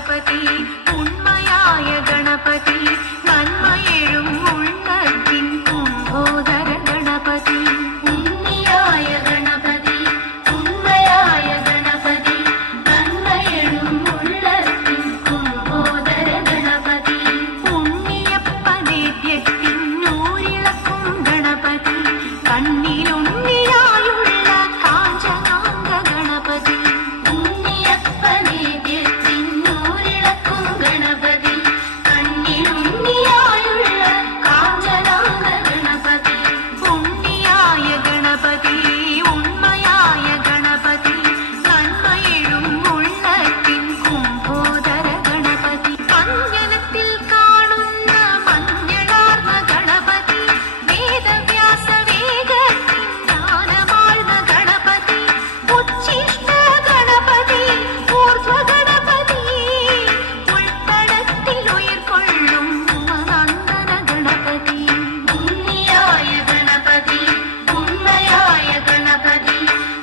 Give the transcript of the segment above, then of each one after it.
ഗണപതി ഉണ്മയായ ഗണപതി നന്മയെഴും ഉള്ളത്തിൻ കുംഭോദര ഗണപതി ഉണ്ണിയായ ഗണപതി ഉണ്മയായ ഗണപതി നന്മയെഴും ഉള്ളത്തിൻ കുംഭോദര ഗണപതി ഉണ്ണിയപ്പനേദ്യത്തിൻ നൂരിളക്കും ഗണപതി കണ്ണിലുണ്ണിയായുള്ള കാഞ്ചനാംഗ ഗണപതി ഉണ്ണിയപ്പനേദ്യത്തിൻ നൂരിളക്കും ഗണപതി കണ്ണിലുണ്ണിയായുള്ള കാഞ്ചനാംഗ ഗണപതി ഉണ്ണിയായ ഗണപതി ഉണ്മയായ ഗണപതി നന്മയെഴും ഉള്ളത്തിൻ കുംഭോദര ഗണപതി അഞ്ജനത്തിൽ കാണുന്ന മഞ്ഞളാർന്ന ഗണപതി വേദവ്യാസ വേഗത്തിൻ ജ്ഞാനമാർന്ന ഗണപതി ഉച്ഛിഷ്ട ഗണപതി ഊർധ്വ ഗണപതി ഉൾത്തടത്തിൽ ഉയർക്കൊള്ളും ഉമനന്ദന ഗണപതി ഉണ്ണിയായ ഗണപതി ഉണ്മയായ ഗണപതി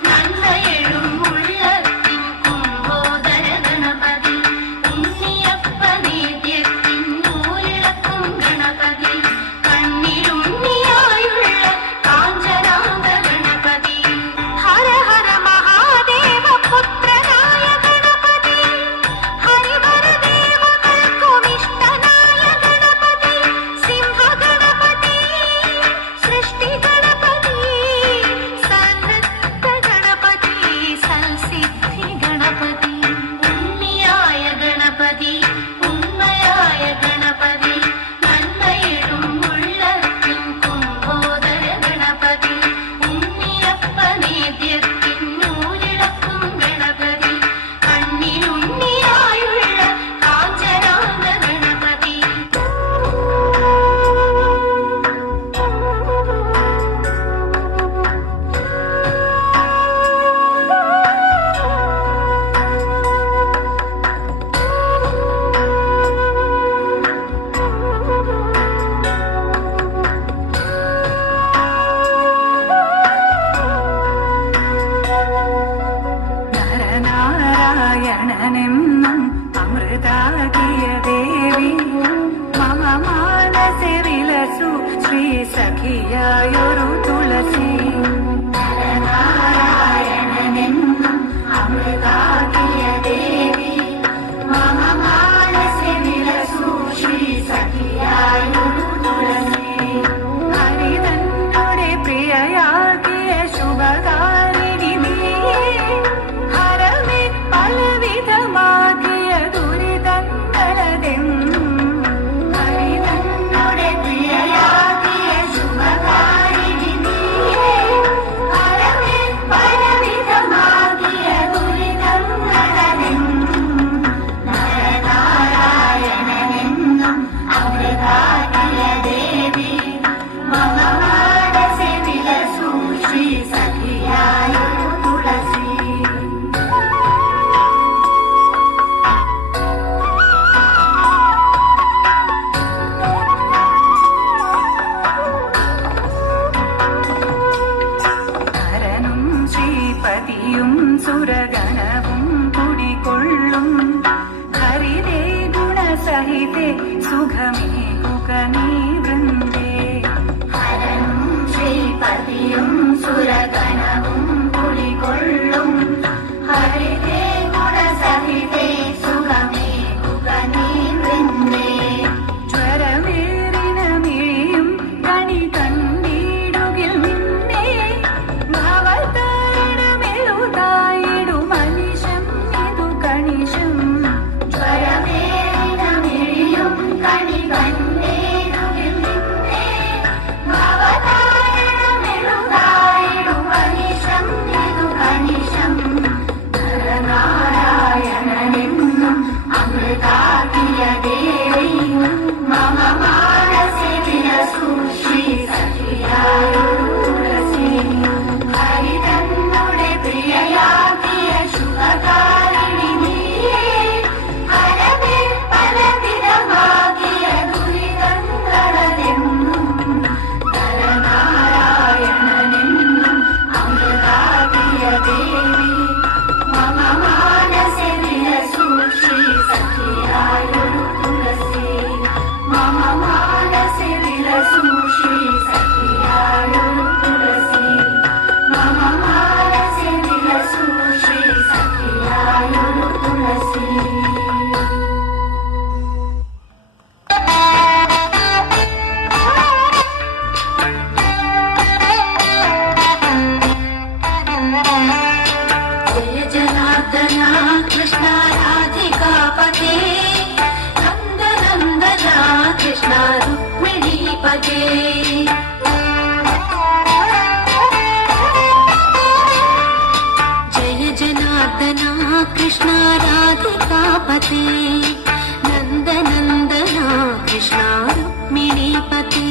നന്മയെഴും ഉള്ളത്തിൻ കുംഭോദര ഗണപതി ഉണ്ണിയപ്പനേദ്യത്തിൻ നൂരിളക്കും ഗണപതി കണ്ണിലുണ്ണിയായുള്ള കാഞ്ചനാംഗ ഗണപതി ഹര ഹര മഹാദേവ പുത്രനായ ഗണപതി ഹരിവരദേവകൾക്കുമിഷ്ടനായ ഗണപതി സിംഹ ഗണപതി സൃഷ്ടി ഗണപതി സന്നദ്ധ ഗണപതി സൽസിദ്ധി ഗണപതി ഉണ്ണിയായ ഗണപതി ഉണ്മയായ ഗണപതി നന്മയെഴും ഉള്ളത്തിൻ കുംഭോദര ഗണപതി ഉണ്ണിയപ്പനേദ്യത്തിൻ നൂരിളക്കും ഗണപതി കണ്ണിലുണ്ണിയായുള്ള കാഞ്ചനാംഗ ഗണപതി നരനാരായണനെന്നും അമൃതാകിയ ദേവി മമ മാനസെ വിലസു ശ്രീ സഖിയായൊരു തുളസി നരനാരായണനെന്നും അമൃതാകിയ ദേവി മമ മാനസെ വിലസു ശ്രീ സഖിയായൊരു തുളസി ഹരിതന്നുടെ പ്രിയയാകിയ ശുഭകാരിണി നീയേ ഹരമേ പലവിധമാകിയ ദുരിതങ്ങളതെന്നും ഹരിതന്നുടെ പ്രിയയാകിയ ശുഭകാരിണി നീയേ ഹരമേ പലവിധമാകിയ ദുരിതങ്ങളതെന്നും നരനാരായണനെന്നും അമൃതാകിയ ദേവി മമ മാനസെ വിലസു ശ്രീ സഖിയായൊരു തുളസി ഹരനും ശ്രീപതിയും സുരഗണവും കുടികൊള്ളും ഹരിതേ ഗുണസഹിതേ സുഖമേകുക നീ വൃന്ദേ ഹരനും ശ്രീപതിയും സുരഗണവും കുടികൊള്ളും ഹരിതേ ഗുണസഹിതേ സുഖമേകുക നീ വൃന്ദേ ജ്വരമേറിന മിഴിയും കണി കണ്ടിടുകിൽ നിന്നേ ഭവതാരണമെഴുതായിടു മനിഷം ഇതു കണിശം ജ്വരമേറിന മിഴിയും കണി കണ്ടിടുകിൽ നിന്നേ ഭവതാരണമെഴുതായിടു മനിഷം ഇതു കണിശം നരനാരായണനെന്നും അമൃതാകിയ ദേവി മമ മാനസെ വിലസു ശ്രീ സഖിയായൊരു തുളസി ഹരിതന്നുടെ പ്രിയയാകിയ ശുഭകാരിണി നീയേ ഹരമേ പലവിധമാകിയ ദുരിതങ്ങളതെന്നും നരനാരായണനെന്നും അമൃതാകിയ ദേവി മമ മാനസെ വിലസു ശ്രീ സഖി पते जय जनार्दना कृष्ण राधिकापते नन्दनन्दना कृष्ण रुक्मिणीपते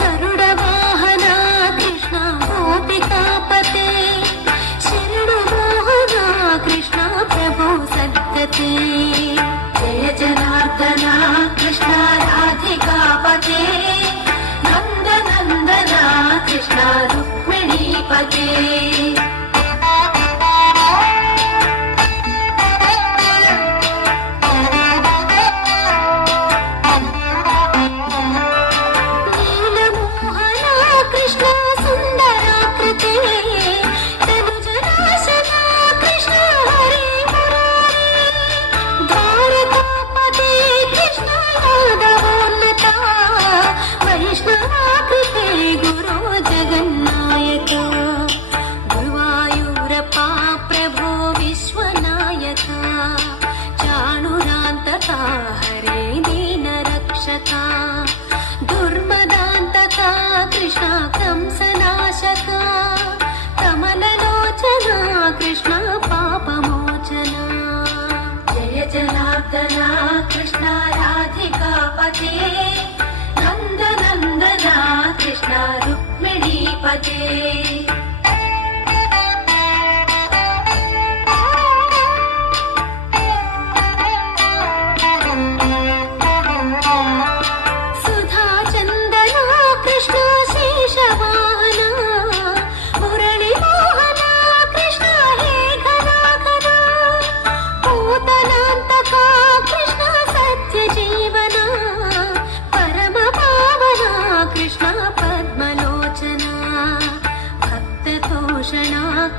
गरुडवाहना कृष्ण गोपिकापते शरणुमोहना कृष्ण प्रभो सद्गते जय जनार्दना कृष्ण राधिकापते नन्दनन्दना कृष्ण रुक्मिणीपते कृष्ण राधिकापते नन्दनन्दना कृष्ण रुक्मिणीपते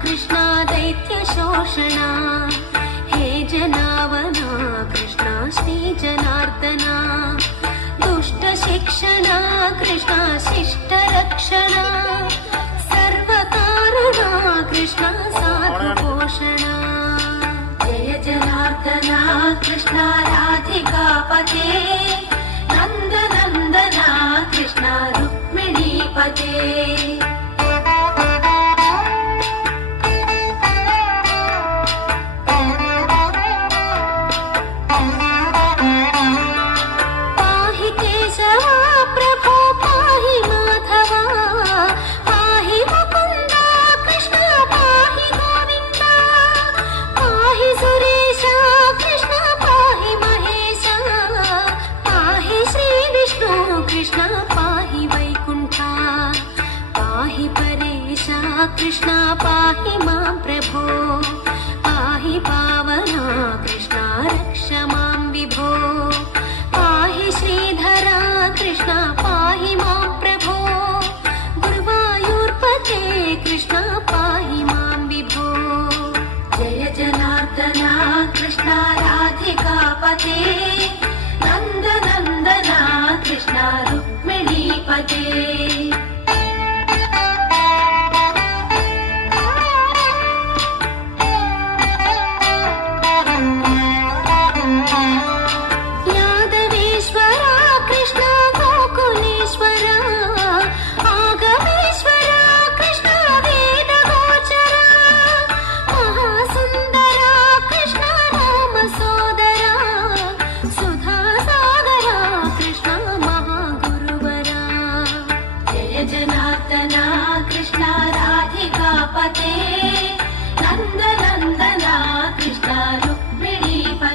कृष्ण दैत्यशोषणा हे जनावना कृष्ण श्री जनार्दना दुष्ट शिक्षणा कृष्ण शिष्ट रक्षणा सर्वकारणा कृष्ण साधु पोषणा जय जनार्दना कृष्ण राधिकापते नन्दनन्दना कृष्ण रुक्मिणीपते कृष्ण पाहि मां प्रभो पाहि पावना कृष्ण रक्ष मां विभो पाहि श्रीधरा कृष्ण पाहि मां प्रभो गुरुवायूर्पते कृष्ण पाहि मां विभो जय जनार्दना कृष्ण राधिकापते नन्दनन्दना कृष्ण रुक्मिणीपते नन्दनन्दना कृष्ण रुक्मिणीपते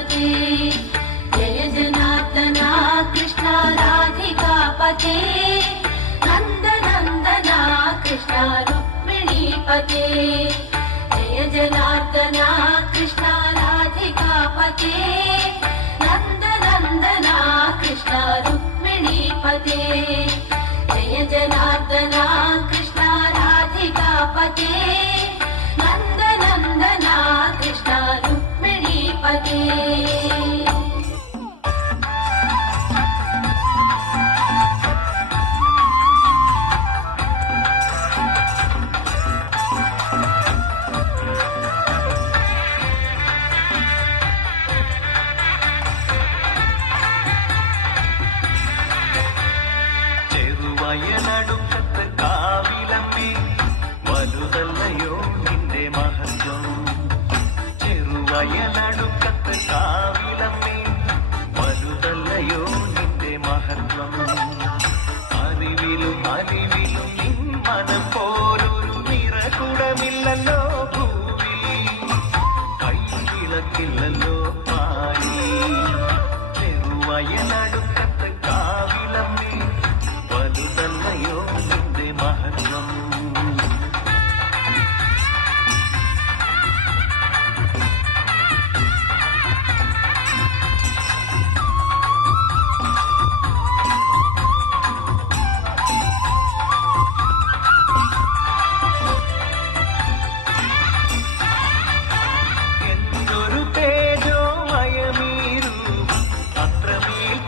जय जनार्दना कृष्ण राधिकापते नन्दनन्दना कृष्ण रुक्मिणीपते जय जनार्दना कृष्ण राधिकापते नन्दनन्दना कृष्ण रुक्मिणीपते जय जनार्दना कृष्ण राधिकापते नन्दनन्दना कृष्ण रुक्मिणीपते തിരുവയലടുക്കത്ത് കാവിലമ്മേ വലുതല്ലയോ നിന്റെ മഹത്വം. അറിവിലും അലിവിലും നിൻ മനം പോലൊരു നിറകുടമില്ലല്ലോ ഭൂവിൽ. കൈവിളക്കില്ലല്ലോ പാരി. തിരുവയലടുക്കത്ത് കാവിലമ്മേ വലുതല്ലയോ നിന്റെ മഹത്വം.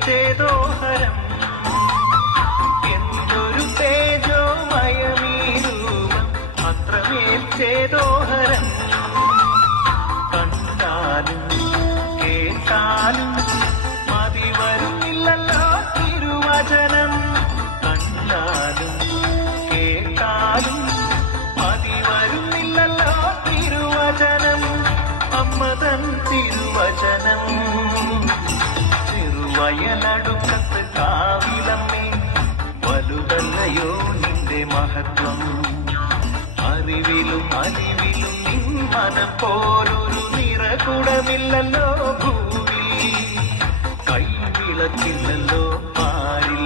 ചേതോഹരം എന്തൊരു തേജോമയമീരൂപം അത്രമേൽ ചേതോഹരം. കണ്ടാലും കേട്ടാലും മതി വരുന്നില്ലല്ലോ തിരുവചനം. കണ്ടാലും കേട്ടാലും മതി വരുന്നില്ലല്ലോ തിരുവചനം. അമ്മതൻ തിരുവചനം. വയലടുക്കത്ത് കാവിലമ്മേ വലുതല്ലയോ നിന്റെ മഹത്വം. അറിവിലും അലിവിലും നിൻ മനം പോലൊരു നിറകുടമില്ലല്ലോ ഭൂവിൽ. കൈവിളക്കില്ലല്ലോ പാരിൽ.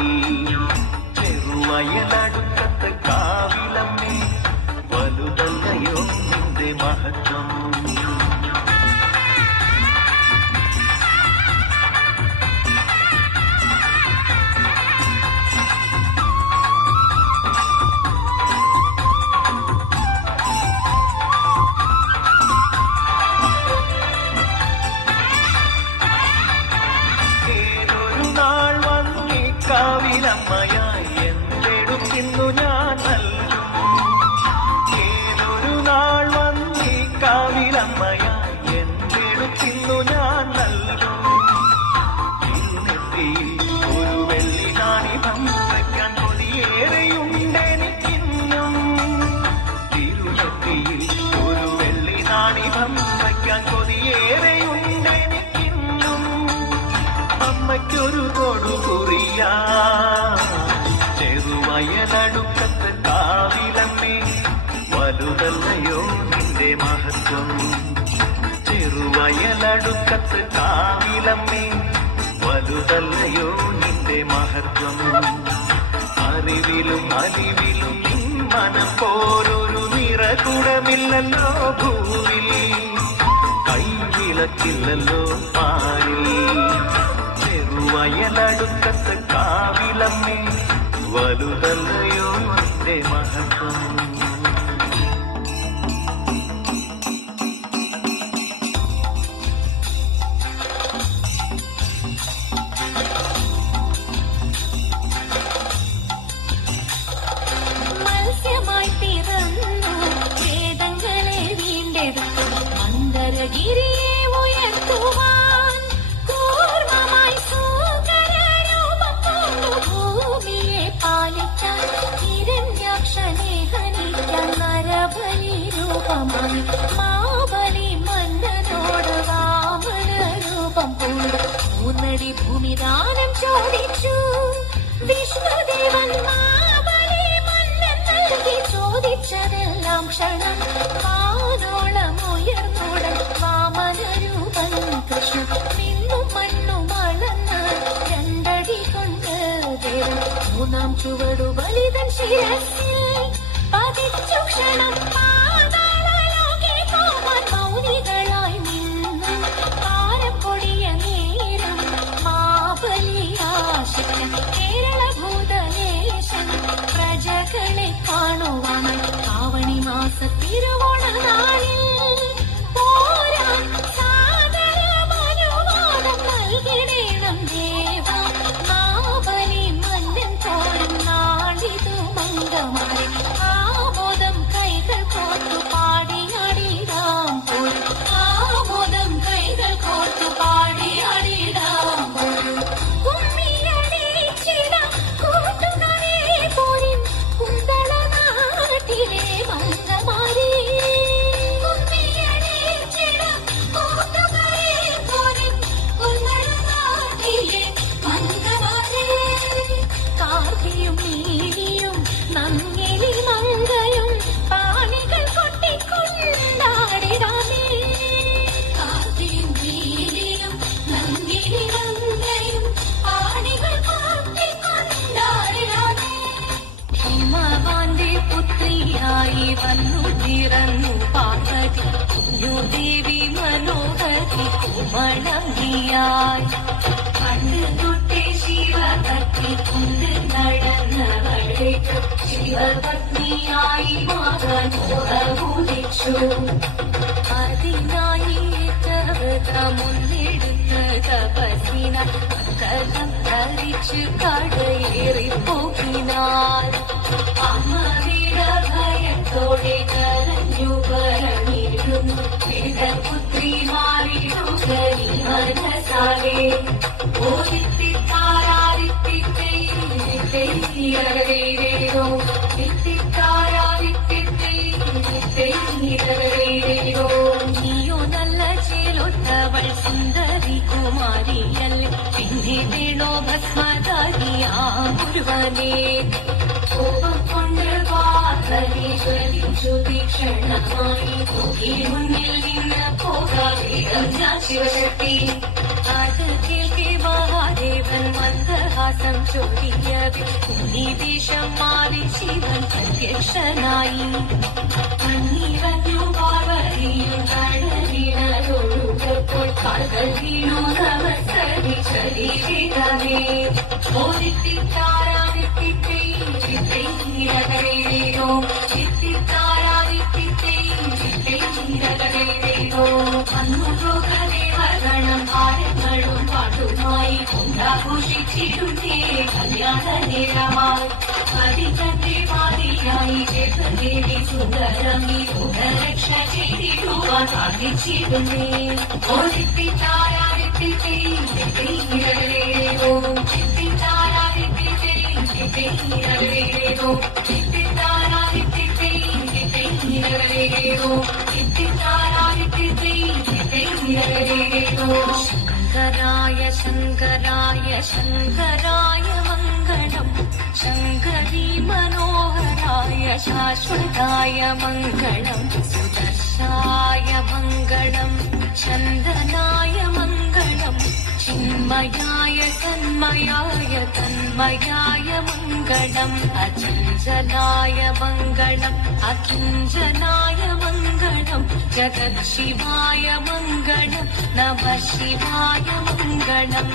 ചെറുവയലടുക്കത്ത് കാവിലമ്മേ വലുതല്ലയോ നിന്റെ മഹത്വം. കാവിലമ്മയായി എന്തെടുത്തിന്നു ഞാൻ നൽകും. ഏതൊരു നാൾ വന്നീ കാവിലമ്മയായി എന്തെടുത്തിന്നു ഞാൻ നൽകും. തിരുനെറ്റിയിൽ ഒരു വെള്ളി നാണിഭം വയ്ക്കാൻ കൊതിയേറെയുണ്ടെനിക്കിന്നും. തിരുനെറ്റിയിൽ ഒരു വെള്ളി നാണിഭം വയ്ക്കാൻ കൊതിയേറെയുണ്ടെനിക്കിന്നും. അമ്മയ്ക്കൊരു കൊടുകുറിയാ ചെറുവയലടുക്കത്ത് കാവിലമ്മേ വലുതല്ലയോ നിന്റെ മഹത്വം. ചെറുവയലടുക്കത്ത് കാവിലമ്മേ വലുതല്ലയോ നിന്റെ മഹത്വം. അറിവിലും അലിവിലും നിൻ മനം പോലൊരു നിറകുടമില്ലല്ലോ ഭൂവിൽ. കൈവിളക്കില്ലല്ലോ പാരിൽ. ചെറുവയലടുക്കത്ത് കാവിലമ്മേ വലുതല്ലയോ നിന്റെ മഹത്വം. മത്സ്യമായി പിറന്നു വേദങ്ങളെ വീണ്ടെടുത്തു. മന്ദരഗിരിയെ ഉയർത്തുവാൻ കൂർമ്മമായി സൂകരരൂപം പൂണ്ടു ഭൂമിയെ പാലിക്കാൻ. ഹിരണ്യാക്ഷനെ ഹനിക്കാൻ നരബലി രൂപമായി മാബലി മന്നനോട് വാമന രൂപം പൂണ്ടു 3 അടി ഭൂമിദാനം ചോദിച്ചു. വിഷ്ണുദേവൻ മാബലി മന്നൻ നൽകി ചോദിച്ചതെല്ലാം ക്ഷണം. വാനോളം ഉയർന്നുടൻ വാമനരൂപൻ കൃഷ്ണൻ. നിന്നും മണ്ണും അളന്ന് 2 അടി കൊണ്ട് ദേവൻ 3-ാം ചുവടു ബലിതൻ ശിരസിൽ പതിച്ചു. ക്ഷണം പാതാളലോകെ പോവാൻ മൗനികളായി നിന്നു. ഭാരം പൊടിയ നേരം മാബലിയാശിക്കൻ കേരളഭൂതലേശൻ പ്രജകളെ കാണുവാനായി ആവണി മാസ തിരുവോണ നാളിൽ പോരാൻ സാദരമനുവാദം നൽകിടേണം ദേവ. മാബലി മന്നൻ പോരും നാളിതു മംഗമാരെ ആമോദം കൈകൾ കോർത്തു പാടിയാടിടാം പോരും. ആമോദം കൈകൾ കോർത്തു പാടിയാടിടാം പോരും. കുമ്മിയടിച്ചിടാം കൂട്ടുകാരെ പോരിൻ കുന്തള നാട്ടിലെ മംഗമാരെ. നീയു ദേവി മനോഹരി കോമളങ്ങിയായി പണ്ട് തൊട്ടേ ശിവഭക്തി കൊണ്ട് നടന്നവളെ ശിവപത്നിയായി മകനോടു അതിനായി മുന്നെടുത്ത തപസിന കലം ധരിച്ച് കടയേറിപ്പോകിനാൽ അമ്മയുടെ ഭയത്തോടെ കരഞ്ഞു പറഞ്ഞിരുന്നു പുത്രി മാറിയിടുക നീ മനസാകെ ഓദിത്തിത്താരാദിത്തിത്തേരോ വിത്തിത്താരാദിത്തിത്തേരോ നീയോ നല്ല ചേലൊത്തവൾ സുന്ദരി കുമാരിയല്ലേ പിന്നെ വേണോ ഭസ്മധാരിയാ ഗുരുവനേ കോപം കൊണ്ട് പാർവതി ജ്വലിച്ചു തീക്ഷണമായി നോക്കി മുന്നിൽ നിന്ന് പോകാതെ ഞാൻ ശിവശക്തി അത് കേൾക്കെ മഹാദേവൻ മന്ദഹാസം ചൊല്ലിയവേ ഉന്നിവേഷം മാറി ശിവൻ പ്രത്യക്ഷനായി കണ്ണീരഞ്ഞു പാർവതിയും കണ്ണീരൊഴുകപ്പോൾ കാൽകൾ വീണു നമസ്കരി ശരീരമേ ഓദിത്തിത്താരാദിത്തിത്തേരോ വിത്തിത്താരാദിത്തിത്തേരോ അന്നു ലോകദേവഗണം ഭാരങ്ങളും പാട്ടുമായി കൊണ്ടാഘോഷിച്ചിരുന്നേ കല്യാണ നേരമായി അതിതന്റെ പാതിയായി ദേവി സുന്ദരമി ലോകരക്ഷ ചെയ്തിടുവാൻ പ്രാർത്ഥിച്ചിരുന്നേ ഓദിത്തിത്താരാദിത്തിത്തേരോ ചിത്തിത്താരാദിത്തിത്തേരോ ചിത്തിത്താരാദിത്തിത്തേരോ ചിത്തിത്താരാദിത്തിത്തേരോ ശങ്കരായ ശങ്കരായ ശങ്കരായ മംഗളം ശങ്കരീ മനോഹരായ ശാശ്വതായ മംഗളം സുദർശായ മംഗളം ചന്ദനായ മംഗളം ചിന്മയായ തന്മയായ തന്മയായ മംഗളം അചഞ്ചലായ മംഗളം അകിഞ്ചനായ മംഗളം ജഗത് ശിവായ മംഗളം നമ ശിവായ മംഗളം